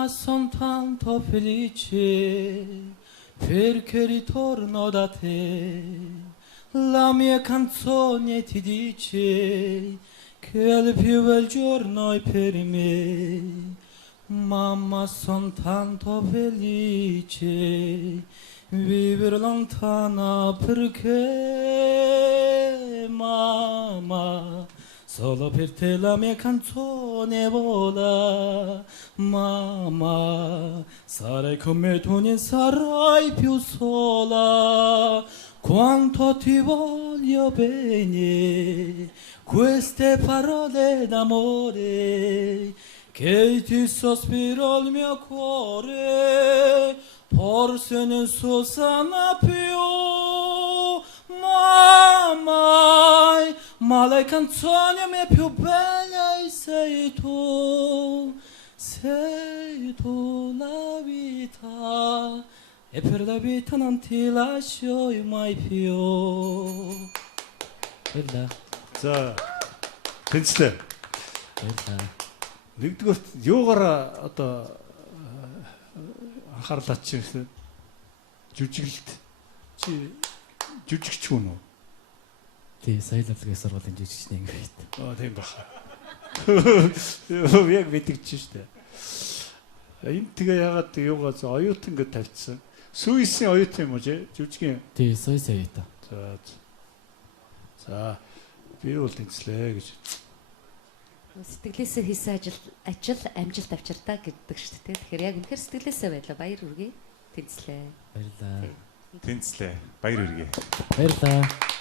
Mamma son tanto felice perché ritorno da te. La mia canzone ti dice che il più bel giorno è per me. Mamma son tanto felice vivere lontana perché mamma solo per te la mia canzone vola. Mamma sarai con me, tu non sarai più sola. Quanto ti voglio bene, queste parole d'amore che ti sospira il mio cuore, forse non so sana più. Ma le canzoni mie più belle sei tu la vita, e per la vita non ti lascio mai più. Bella, За тэнцлээ. bella. Нэгдүгээрт юугаараа одоо анхаарлаа чивсэн жүжиглэлт чи жүжигч хүн үү? Тий, соёлын сургуулийн жүжигчний ингээд. Тийм баха. Яг мэдгэж штэ. Энд тэгээ ягаад юугаа оюутан гэж тавьчихсан. Сүйсийн оюутан юм уу жүжигийн? Тий, соёлын оюутан. За би бол тэнцлээ гэж. Сэтгэлээсээ хийсэн ажил амжилт авчирдаа гэдэг шүү дээ. Тэгэхээр яг үнэхээр сэтгэлээсээ байлаа. Баяр хүргэе. Тэнцлээ. Баярлалаа. Тэнцлээ. Баяр хүргэе. Баярлалаа.